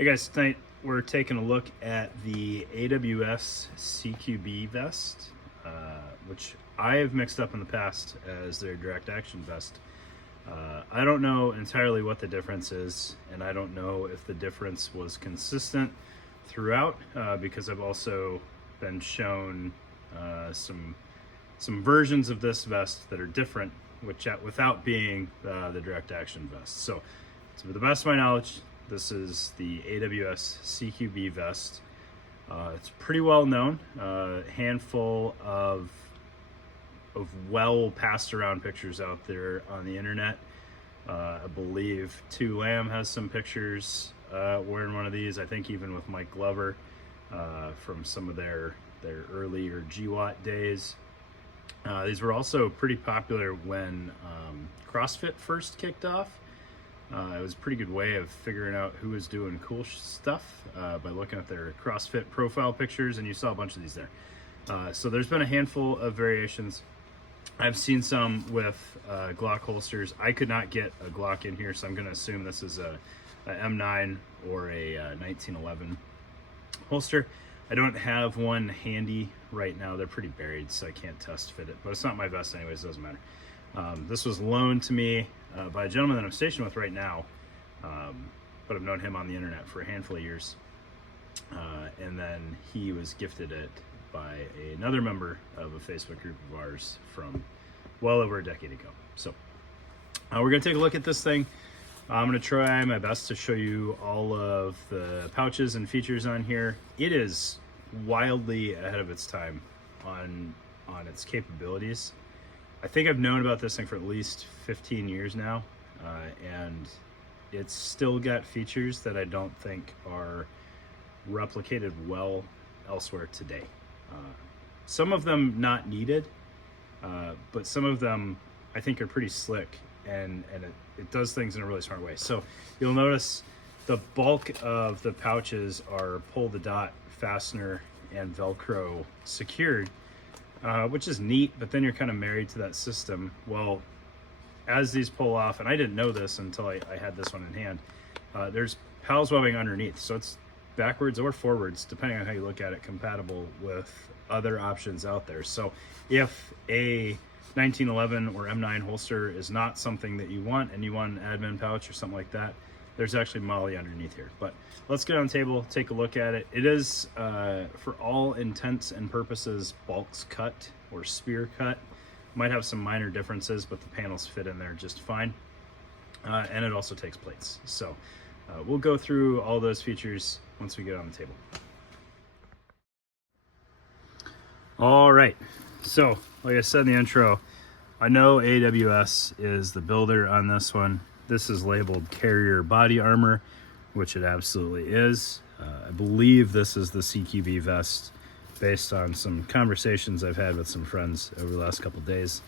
Hey guys, tonight we're taking a look at the AWS CQB vest, which I have mixed up in the past as their direct action vest. I don't know entirely what the difference is, and I don't know if the difference was consistent throughout, because I've also been shown some versions of this vest that are different, without being the direct action vest. So to the best of my knowledge, this is the AWS CQB vest. It's pretty well known. Handful of well passed around pictures out there on the internet. I believe 2Lamb has some pictures wearing one of these. I think even with Mike Glover from some of their earlier GWAT days. These were also pretty popular when CrossFit first kicked off. It was a pretty good way of figuring out who was doing cool stuff by looking at their CrossFit profile pictures, and you saw a bunch of these there. So there's been a handful of variations. I've seen some with Glock holsters. I could not get a Glock in here, so I'm going to assume this is a M9 or a 1911 holster. I don't have one handy right now. They're pretty buried, so I can't test fit it, but it's not my vest anyways, doesn't matter. This was loaned to me by a gentleman that I'm stationed with right now, but I've known him on the internet for a handful of years, and then he was gifted it by another member of a Facebook group of ours from well over a decade ago. So we're going to take a look at this thing. I'm going to try my best to show you all of the pouches and features on here. It is wildly ahead of its time on its capabilities. I think I've known about this thing for at least 15 years now, and it's still got features that I don't think are replicated well elsewhere today. Some of them not needed, but some of them I think are pretty slick, and it does things in a really smart way. So you'll notice the bulk of the pouches are pull the dot fastener and Velcro secured, which is neat, but then you're kind of married to that system. Well, as these pull off, and I didn't know this until I had this one in hand, there's pals webbing underneath, so it's backwards or forwards, depending on how you look at it, compatible with other options out there. So if a 1911 or M9 holster is not something that you want, and you want an admin pouch or something like that, there's actually MOLLE underneath here. But let's get on the table, take a look at it. It is, for all intents and purposes, bulks cut or spear cut. Might have some minor differences, but the panels fit in there just fine. And it also takes plates. So we'll go through all those features once we get on the table. All right, so like I said in the intro, I know AWS is the builder on this one. This is labeled carrier body armor, which it absolutely is. I believe this is the CQB vest based on some conversations I've had with some friends over the last couple days.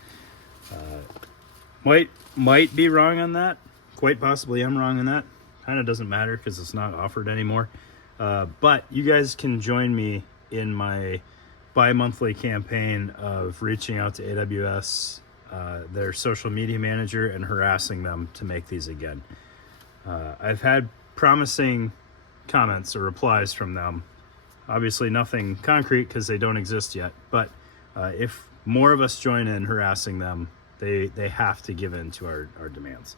Might be wrong on that. Quite possibly I'm wrong on that. Kind of doesn't matter because it's not offered anymore. But you guys can join me in my bi-monthly campaign of reaching out to AWS, their social media manager, and harassing them to make these again. I've had promising comments or replies from them. Obviously nothing concrete because they don't exist yet, but if more of us join in harassing them, they have to give in to our demands.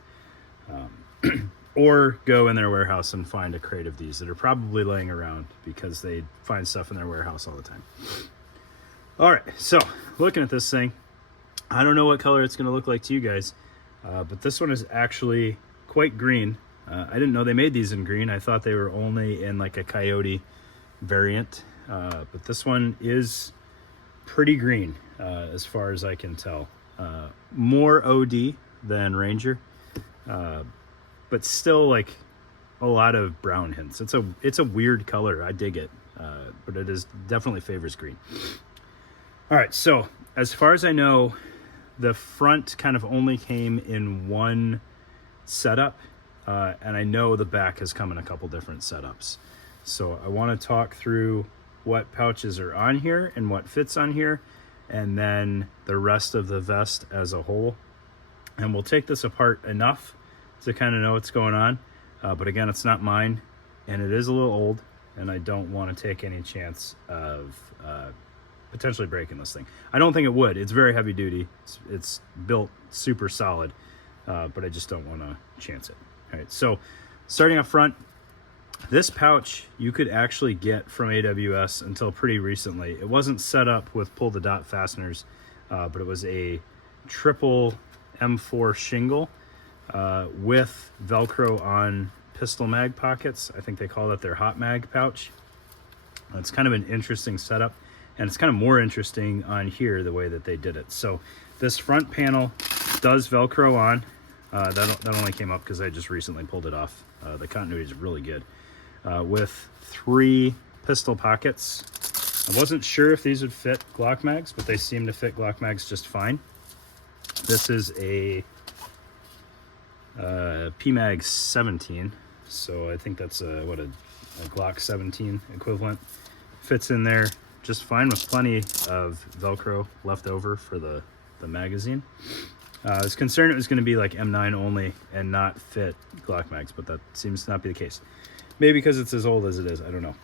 Or go in their warehouse and find a crate of these that are probably laying around, because they find stuff in their warehouse all the time. All right, so looking at this thing, I don't know what color it's going to look like to you guys, but this one is actually quite green. I didn't know they made these in green. I thought they were only in like a coyote variant, but this one is pretty green as far as I can tell. More OD than Ranger, but still like a lot of brown hints. It's a weird color. I dig it, but it is definitely favors green. All right, so as far as I know, the front kind of only came in one setup, and I know the back has come in a couple different setups. So I want to talk through what pouches are on here and what fits on here, and then the rest of the vest as a whole. And we'll take this apart enough to kind of know what's going on. But again, it's not mine. and it is a little old, and I don't want to take any chance of potentially breaking this thing. I don't think it would. It's very heavy duty. It's built super solid, but I just don't want to chance it. All right, so starting up front, this pouch you could actually get from AWS until pretty recently. It wasn't set up with pull the dot fasteners, but it was a triple M4 shingle with Velcro on pistol mag pockets. I think they call that their hot mag pouch. It's kind of an interesting setup, and it's kind of more interesting on here the way that they did it. So this front panel does Velcro on. That only came up because I just recently pulled it off. The continuity is really good. With 3 pistol pockets. I wasn't sure if these would fit Glock mags, but they seem to fit Glock mags just fine. This is a PMag 17, so I think that's a Glock 17 equivalent. Fits in there just fine with plenty of Velcro left over for the magazine. I was concerned it was going to be like M9 only and not fit Glock mags, but that seems to not be the case. Maybe because it's as old as it is, I don't know.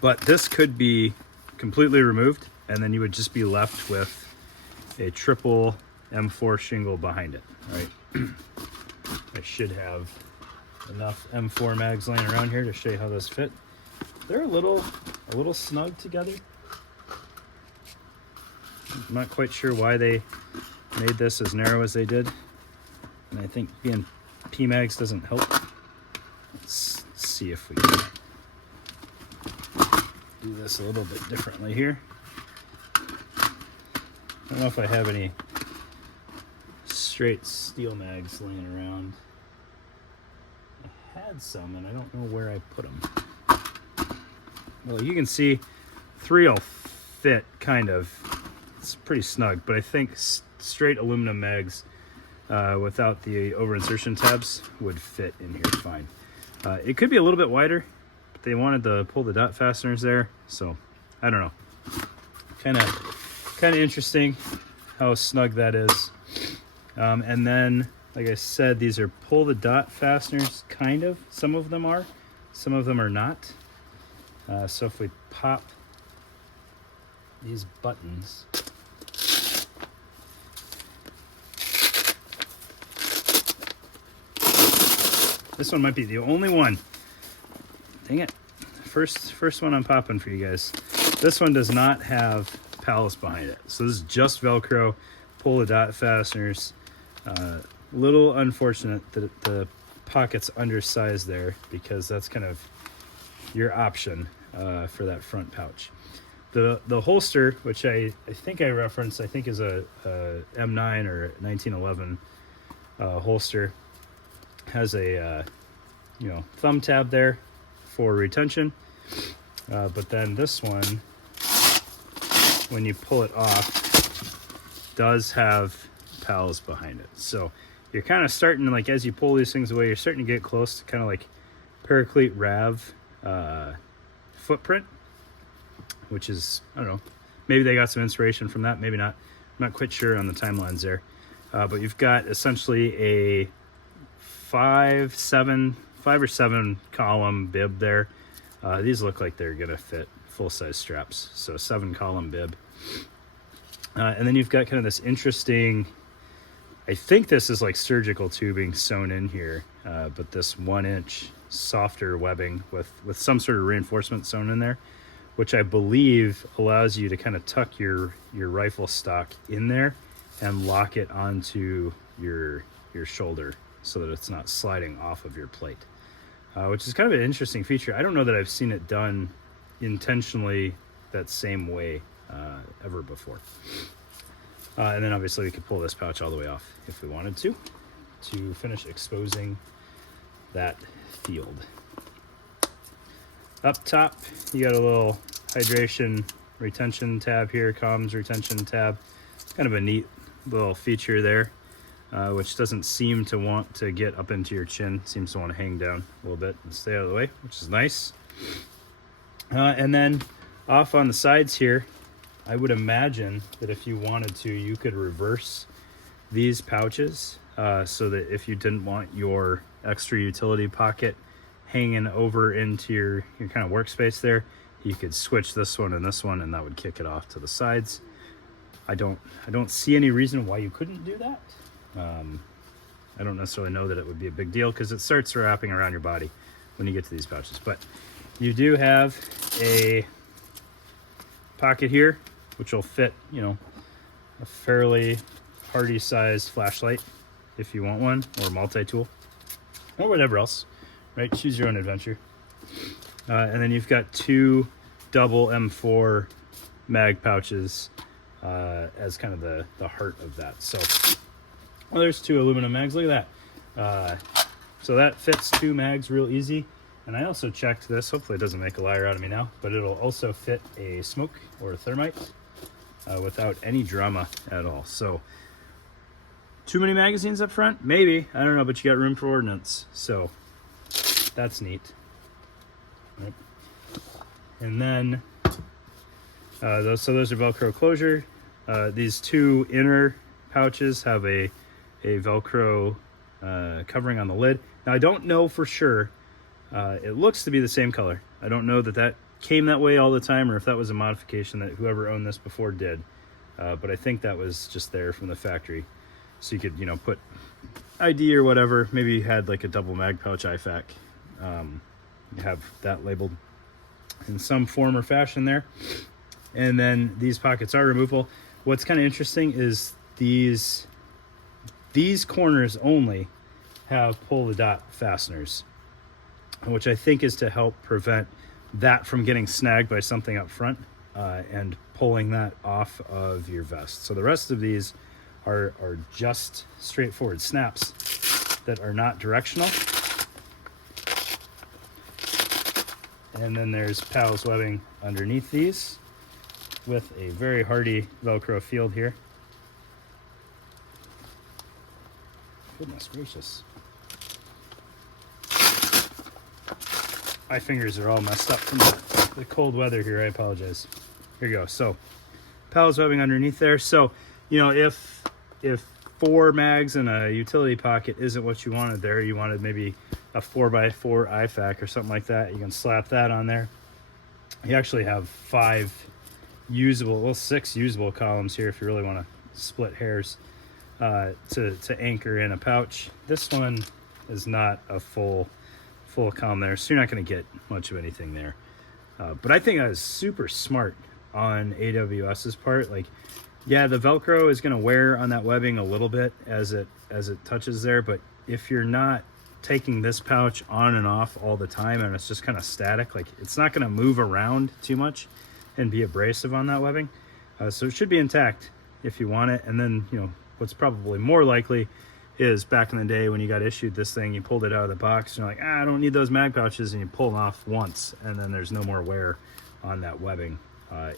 But this could be completely removed, and then you would just be left with a triple M4 shingle behind it. All right. I should have enough M4 mags laying around here to show you how this fit. They're a little snug together. I'm not quite sure why they made this as narrow as they did, and I think being PMags doesn't help. Let's see if we can do this a little bit differently here. I don't know if I have any straight steel mags laying around. I had some, and I don't know where I put them. Well, you can see 3 will fit, kind of. It's pretty snug, but I think straight aluminum mags without the over insertion tabs would fit in here fine. It could be a little bit wider, but they wanted to pull the dot fasteners there, so I don't know. Kind of interesting how snug that is. And then, like I said, these are pull the dot fasteners, kind of. Some of them are, some of them are not. So if we pop these buttons, this one might be the only one. Dang it. First one I'm popping for you guys. This one does not have pallets behind it. So this is just Velcro, pull the dot fasteners. Little unfortunate that the pocket's undersized there, because that's kind of your option for that front pouch. The holster, which I think I referenced, I think is a M9 or 1911 holster, has a thumb tab there for retention, but then this one, when you pull it off, does have pals behind it. So you're kind of starting to, like, as you pull these things away, you're starting to get close to kind of like Paraclete Rav footprint, which is, I don't know, maybe they got some inspiration from that, maybe not. I'm not quite sure on the timelines there. But you've got essentially a 5 or 7 column bib there. These look like they're gonna fit full-size straps, so 7 column bib. And then you've got kind of this interesting, I think this is like surgical tubing sewn in here, but this 1-inch softer webbing with some sort of reinforcement sewn in there, which I believe allows you to kind of tuck your rifle stock in there and lock it onto your shoulder so that it's not sliding off of your plate, which is kind of an interesting feature. I don't know that I've seen it done intentionally that same way ever before. And then obviously we could pull this pouch all the way off if we wanted to finish exposing that field. Up top, you got a little hydration retention tab here, comms retention tab. Kind of a neat little feature there, which doesn't seem to want to get up into your chin. Seems to want to hang down a little bit and stay out of the way, which is nice. And then off on the sides here, I would imagine that if you wanted to, you could reverse these pouches so that if you didn't want your extra utility pocket hanging over into your kind of workspace there, you could switch this one, and that would kick it off to the sides. I don't see any reason why you couldn't do that. I don't necessarily know that it would be a big deal because it starts wrapping around your body when you get to these pouches. But you do have a pocket here, which will fit, you know, a fairly hardy sized flashlight if you want one, or multi-tool, or whatever else, right? Choose your own adventure. And then you've got two double M4 mag pouches as kind of the heart of that. So, well, there's two aluminum mags. Look at that. So that fits two mags real easy. And I also checked this. Hopefully it doesn't make a liar out of me now, but it'll also fit a smoke or a thermite without any drama at all. So too many magazines up front? Maybe. I don't know, but you got room for ordnance. So that's neat. Right. And then, those are Velcro closure. These two inner pouches have a Velcro covering on the lid. Now I don't know for sure. It looks to be the same color. I don't know that came that way all the time, or if that was a modification that whoever owned this before did. But I think that was just there from the factory. So you could, you know, put ID or whatever. Maybe you had like a double mag pouch IFAC. You have that labeled in some form or fashion there. And then these pockets are removable. What's kind of interesting is these corners only have pull the dot fasteners, which I think is to help prevent that from getting snagged by something up front and pulling that off of your vest. So the rest of these are just straightforward snaps that are not directional. And then there's Powell's webbing underneath these with a very hardy Velcro field here. Goodness gracious. My fingers are all messed up from the cold weather here. I apologize. Here you go. So Powell's webbing underneath there. So, you know, if 4 mags in a utility pocket isn't what you wanted there, you wanted maybe a 4x4 IFAC or something like that, you can slap that on there. You actually have 6 usable columns here if you really want to split hairs to anchor in a pouch. This one is not a full column there, so you're not going to get much of anything there. But I think that is super smart on AWS's part. Like, yeah, the Velcro is going to wear on that webbing a little bit as it touches there, but if you're not taking this pouch on and off all the time and it's just kind of static, like, it's not going to move around too much and be abrasive on that webbing. So it should be intact if you want it. And then, you know, what's probably more likely is back in the day when you got issued this thing, you pulled it out of the box and you're like, I don't need those mag pouches, and you pull them off once and then there's no more wear on that webbing.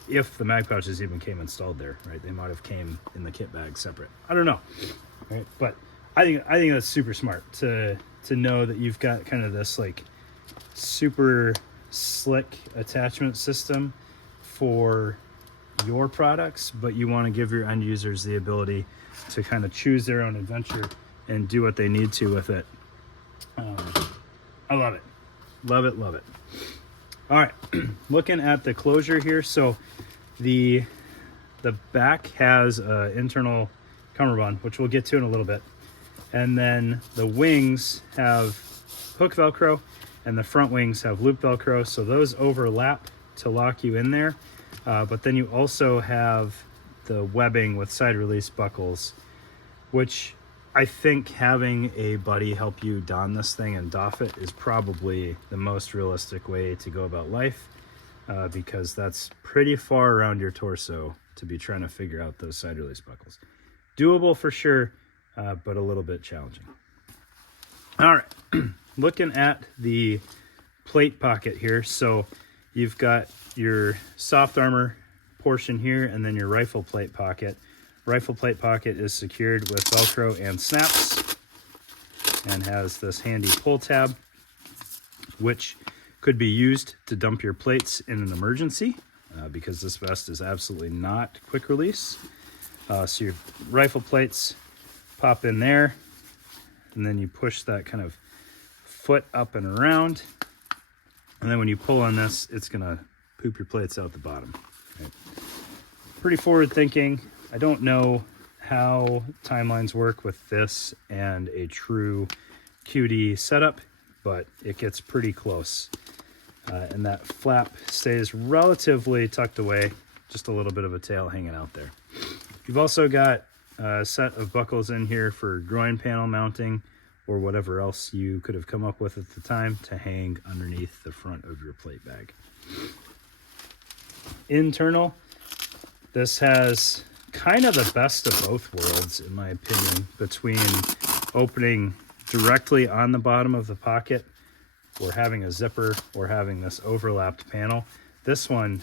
If the mag pouches even came installed there, right? They might have came in the kit bag separate. I don't know, right? But I think that's super smart to know that you've got kind of this like super slick attachment system for your products, but you want to give your end users the ability to kind of choose their own adventure and do what they need to with it. I love it. Love it, love it. All right, looking at the closure here. So the back has an internal cummerbund, which we'll get to in a little bit. And then the wings have hook Velcro and the front wings have loop Velcro. So those overlap to lock you in there. But then you also have the webbing with side release buckles, which I think having a buddy help you don this thing and doff it is probably the most realistic way to go about life, because that's pretty far around your torso to be trying to figure out those side release buckles. Doable for sure, but a little bit challenging. All right, looking at the plate pocket here. So you've got your soft armor portion here and then your rifle plate pocket. Rifle plate pocket is secured with Velcro and snaps and has this handy pull tab, which could be used to dump your plates in an emergency, because this vest is absolutely not quick release. So your rifle plates pop in there, and then you push that kind of foot up and around, And then when you pull on this, it's gonna poop your plates out the bottom. Right? Pretty forward thinking. I don't know how timelines work with this and a true QD setup, but it gets pretty close. And that flap stays relatively tucked away, just a little bit of a tail hanging out there. You've also got a set of buckles in here for groin panel mounting or whatever else you could have come up with at the time to hang underneath the front of your plate bag. Internal, this has kind of the best of both worlds, in my opinion, between opening directly on the bottom of the pocket or having a zipper or having this overlapped panel. This one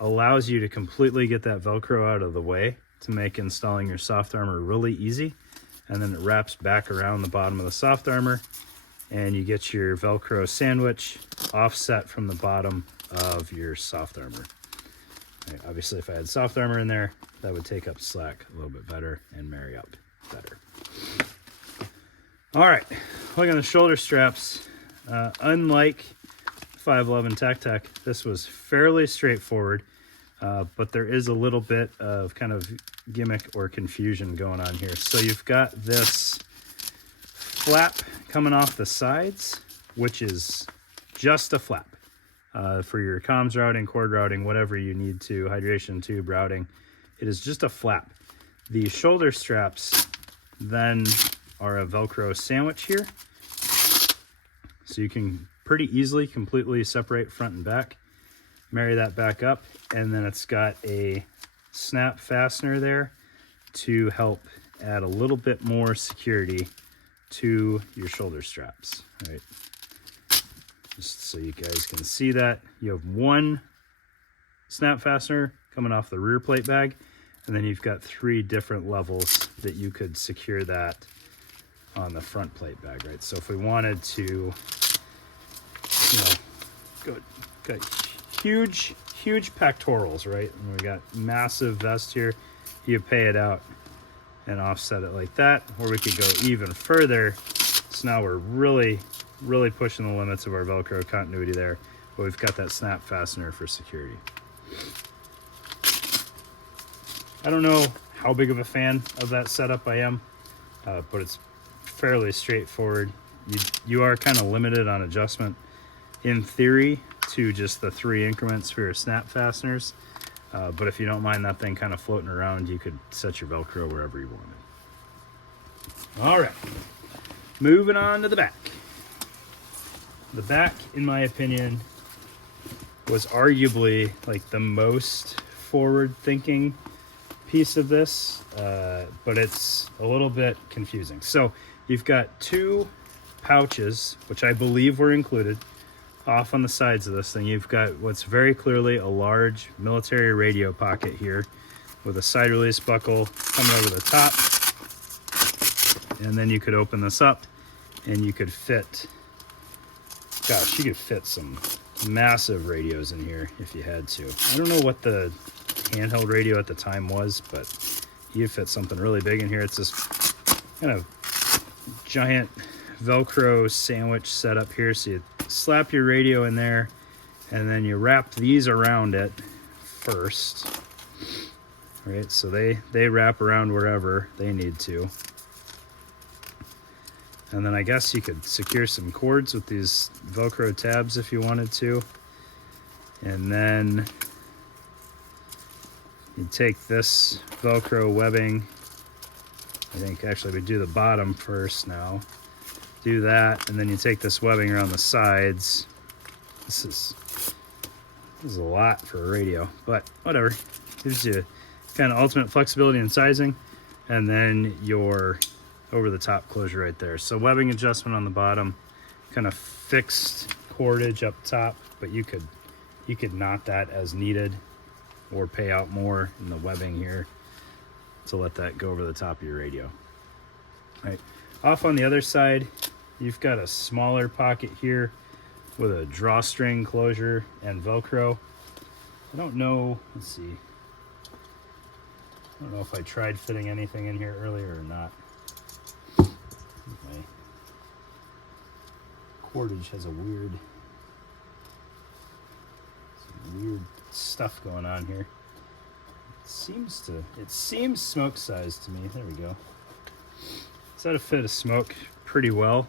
allows you to completely get that Velcro out of the way to make installing your soft armor really easy. And then it wraps back around the bottom of the soft armor and you get your Velcro sandwich offset from the bottom of your soft armor. Right, obviously, if I had soft armor in there, that would take up slack a little bit better and marry up better. All right, look at the shoulder straps. Unlike 511 Tech, this was fairly straightforward, but there is a little bit of kind of gimmick or confusion going on here. So you've got this flap coming off the sides, which is just a flap. For your comms routing, cord routing, whatever you need to, hydration tube routing, it is just a flap. The shoulder straps then are a Velcro sandwich here. So you can pretty easily completely separate front and back, marry that back up, and then it's got a snap fastener there to help add a little bit more security to your shoulder straps, right? Just so you guys can see that. You have one snap fastener coming off the rear plate bag, and then you've got 3 different levels that you could secure that on the front plate bag, right? So if we wanted to, got huge pectorals, right? And we got massive vest here. You pay it out and offset it like that, or we could go even further. So now we're really pushing the limits of our Velcro continuity there, but we've got that snap fastener for security. I don't know how big of a fan of that setup I am, but it's fairly straightforward. You are kind of limited on adjustment in theory to just the 3 increments for your snap fasteners, but if you don't mind that thing kind of floating around, you could set your Velcro wherever you wanted. All right, moving on to the back. The back, in my opinion, was arguably like the most forward-thinking piece of this, but it's a little bit confusing. So you've got 2 pouches, which I believe were included, off on the sides of this thing. You've got what's very clearly a large military radio pocket here with a side release buckle coming over the top. And then you could open this up and you could fit, gosh, you could fit some massive radios in here if you had to. I don't know what the handheld radio at the time was, but you fit something really big in here. It's this kind of giant Velcro sandwich setup here. So you slap your radio in there and then you wrap these around it first, right? So they wrap around wherever they need to. And then I guess you could secure some cords with these Velcro tabs if you wanted to. And then you take this Velcro webbing, I think actually we do the bottom first now. Do that, and then you take this webbing around the sides. This is a lot for a radio, but whatever. Gives you kind of ultimate flexibility and sizing, and then your over-the-top closure right there. So webbing adjustment on the bottom, kind of fixed cordage up top, but you could knot that as needed, or pay out more in the webbing here to let that go over the top of your radio. All right. Off on the other side, you've got a smaller pocket here with a drawstring closure and Velcro. I don't know, let's see. I don't know if I tried fitting anything in here earlier or not. My cordage has a weird stuff going on here. It seems smoke size to me. There we go. So that'll fit a smoke pretty well.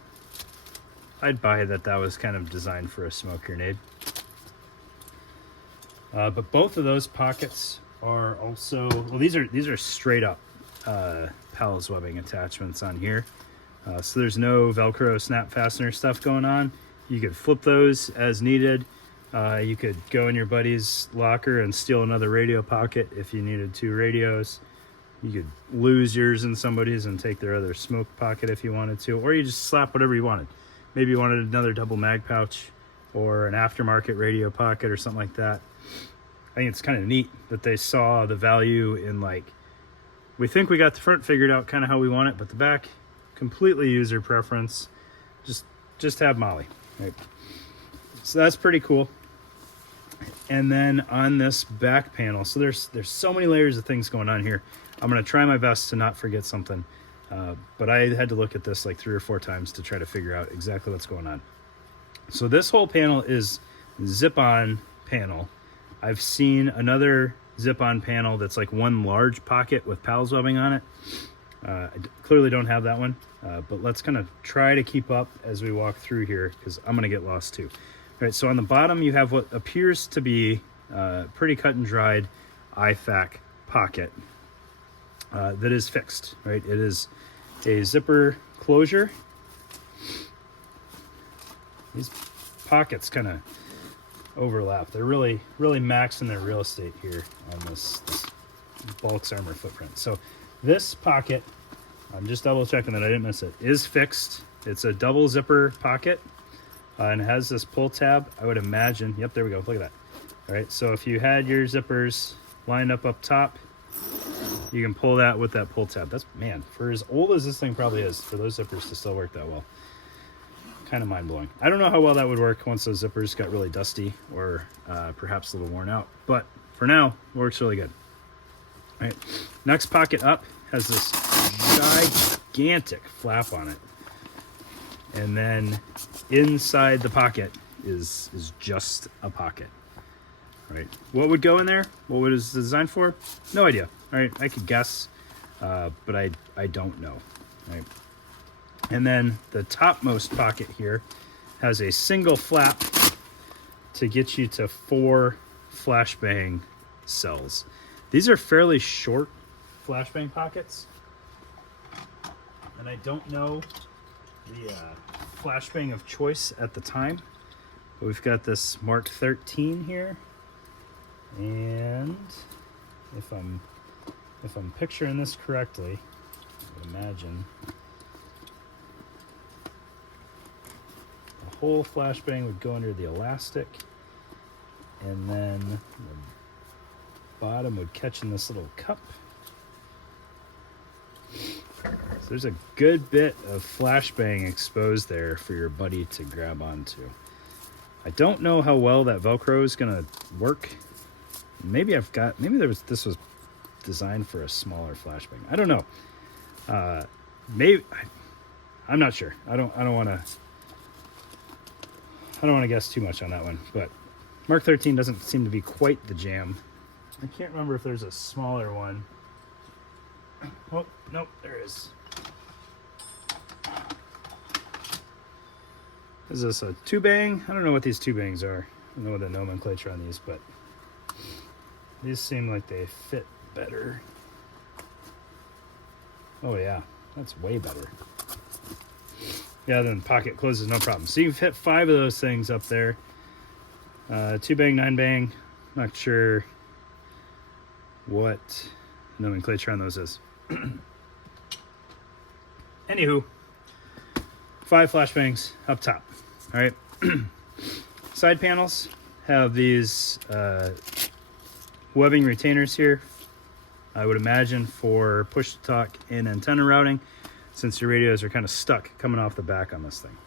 I'd buy that was kind of designed for a smoke grenade. But both of those pockets are also, well, these are straight up Pals webbing attachments on here. So there's no Velcro snap fastener stuff going on. You could flip those as needed. You could go in your buddy's locker and steal another radio pocket if you needed 2 radios. You could lose yours in somebody's and take their other smoke pocket if you wanted to, or you just slap whatever you wanted. Maybe you wanted another double mag pouch or an aftermarket radio pocket or something like that. I think it's kind of neat that they saw the value in, like, we think we got the front figured out kind of how we want it, but the back, completely user preference. Just have Molly, right? So that's pretty cool. And then on this back panel, so there's so many layers of things going on here. I'm going to try my best to not forget something, but I had to look at this like 3 or 4 times to try to figure out exactly what's going on. So this whole panel is zip-on panel. I've seen another zip-on panel that's like one large pocket with Pals webbing on it. I clearly don't have that one, but let's kind of try to keep up as we walk through here, because I'm going to get lost too. All right, so on the bottom you have what appears to be pretty cut and dried IFAC pocket that is fixed, right? It is a zipper closure. These pockets kind of overlap. They're really maxing their real estate here on this Bulk's armor footprint. So this pocket, I'm just double checking that I didn't miss it, is fixed. It's a double zipper pocket and it has this pull tab. I would imagine, yep, there we go, look at that. All right, so if you had your zippers lined up top, you can pull that with that pull tab. That's, man, for as old as this thing probably is, for those zippers to still work that well, kind of mind-blowing. I don't know how well that would work once those zippers got really dusty or perhaps a little worn out, but for now, it works really good. All right, next pocket up has this gigantic flap on it, and then inside the pocket is just a pocket. All right, what would go in there? What was it designed for? No idea. All right, I could guess, but I don't know. All right, and then the topmost pocket here has a single flap to get you to 4 flashbang cells. These are fairly short flashbang pockets, and I don't know the flashbang of choice at the time, but we've got this Mark 13 here, and if I'm picturing this correctly, I would imagine the whole flashbang would go under the elastic, and then the bottom would catch in this little cup. So there's a good bit of flashbang exposed there for your buddy to grab onto. I don't know how well that Velcro is gonna work. Maybe this was designed for a smaller flashbang. I don't know. I'm not sure. I don't want to guess too much on that one. But Mark 13 doesn't seem to be quite the jam. I can't remember if there's a smaller one. Oh, nope, there is. Is this a 2-bang? I don't know what these 2-bangs are. I don't know the nomenclature on these, but these seem like they fit better. Oh yeah, that's way better. Yeah, then the pocket closes no problem. So you can fit 5 of those things up there. 2-bang, 9-bang. Not sure what nomenclature on those is. Anywho, 5 flashbangs up top. All right. Side panels have these webbing retainers here. I would imagine for push-to-talk and antenna routing, since your radios are kind of stuck coming off the back on this thing.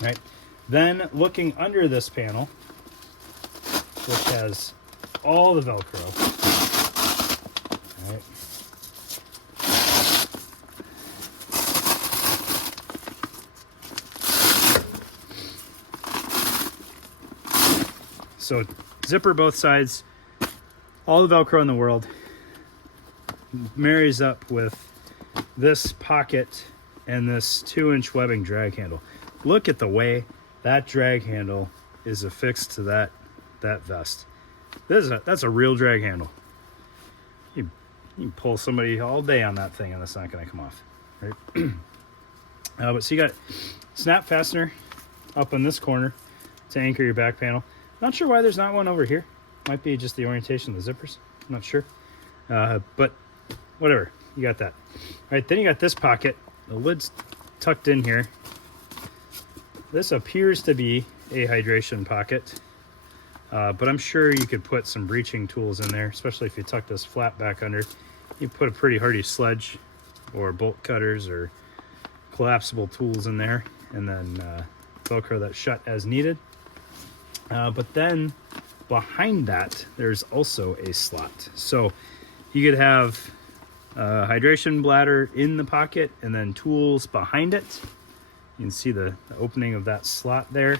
All right. Then looking under this panel, which has all the Velcro. All right. So zipper both sides, all the Velcro in the world, marries up with this pocket and this 2-inch webbing drag handle. Look at the way that drag handle is affixed to that vest. That's a real drag handle. You can pull somebody all day on that thing and it's not going to come off, right? But so you got snap fastener up in this corner to anchor your back panel. Not sure why there's not one over here. Might be just the orientation of the zippers. I'm not sure. But whatever, you got that. All right, then you got this pocket. The lid's tucked in here. This appears to be a hydration pocket, but I'm sure you could put some breaching tools in there, especially if you tuck this flat back under. You put a pretty hardy sledge or bolt cutters or collapsible tools in there, and then Velcro that shut as needed. But then behind that, there's also a slot. So you could have a hydration bladder in the pocket and then tools behind it. You can see the opening of that slot there.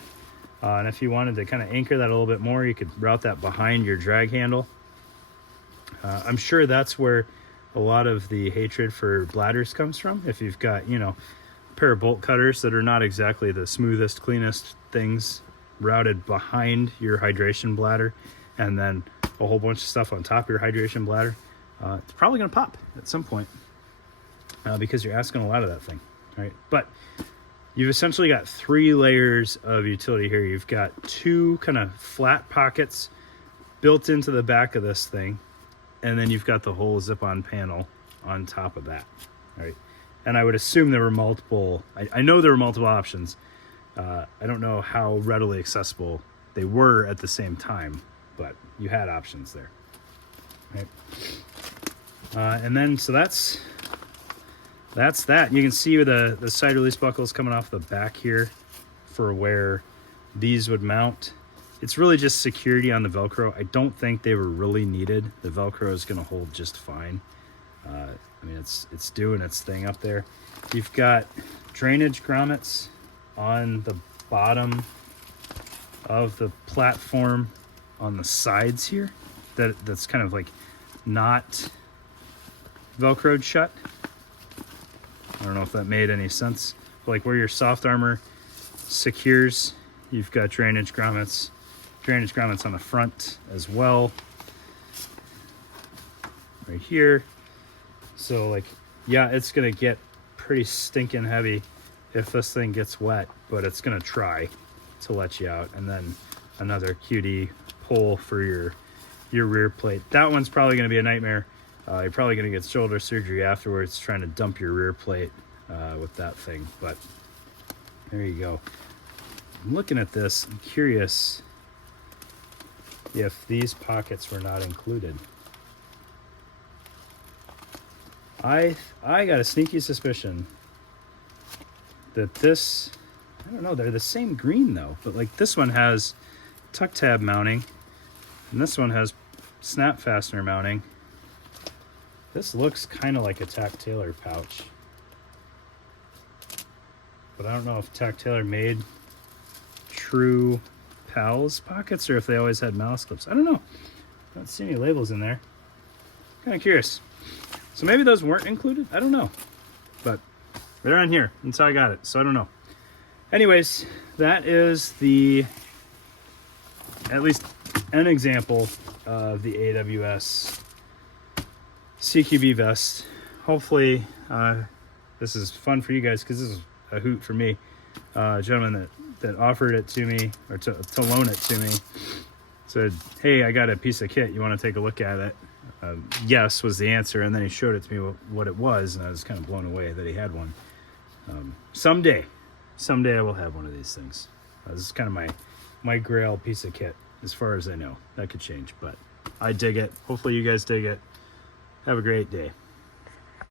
And if you wanted to kind of anchor that a little bit more, you could route that behind your drag handle. I'm sure that's where a lot of the hatred for bladders comes from. If you've got, you know, a pair of bolt cutters that are not exactly the smoothest, cleanest things routed behind your hydration bladder, and then a whole bunch of stuff on top of your hydration bladder, it's probably going to pop at some point because you're asking a lot of that thing, right? But you've essentially got 3 layers of utility here. You've got 2 kind of flat pockets built into the back of this thing, and then you've got the whole zip-on panel on top of that, right? And I would assume there were multiple, I know there were multiple options. I don't know how readily accessible they were at the same time, but you had options there, right? And then, so that's that. You can see the side release buckles coming off the back here for where these would mount. It's really just security on the Velcro. I don't think they were really needed. The Velcro is going to hold just fine. I mean, it's doing its thing up there. You've got drainage grommets on the bottom of the platform on the sides here. That's kind of like not Velcroed shut. I don't know if that made any sense. Like where your soft armor secures, you've got drainage grommets on the front as well, right here. So like, yeah, it's gonna get pretty stinking heavy if this thing gets wet, but it's gonna try to let you out. And then another QD pull for your rear plate. That one's probably gonna be a nightmare. You're probably gonna get shoulder surgery afterwards trying to dump your rear plate with that thing, but there you go. I'm looking at this, I'm curious if these pockets were not included. I got a sneaky suspicion that this, I don't know, they're the same green though, but like this one has tuck tab mounting and this one has snap fastener mounting. This looks kind of like a Tack Taylor pouch, but I don't know if Tack Taylor made true PALS pockets or if they always had mouse clips. I don't know. I don't see any labels in there. Kind of curious. So maybe those weren't included. I don't know. But they're on here. That's how I got it. So I don't know. Anyways, that is at least an example of the AWS CQB vest. Hopefully this is fun for you guys because this is a hoot for me. A gentleman that offered it to me, or to loan it to me, said, hey, I got a piece of kit. You want to take a look at it? Yes was the answer, and then he showed it to me what it was, and I was kind of blown away that he had one. Someday I will have one of these things. This is kind of my grail piece of kit, as far as I know. That could change, but I dig it. Hopefully you guys dig it. Have a great day.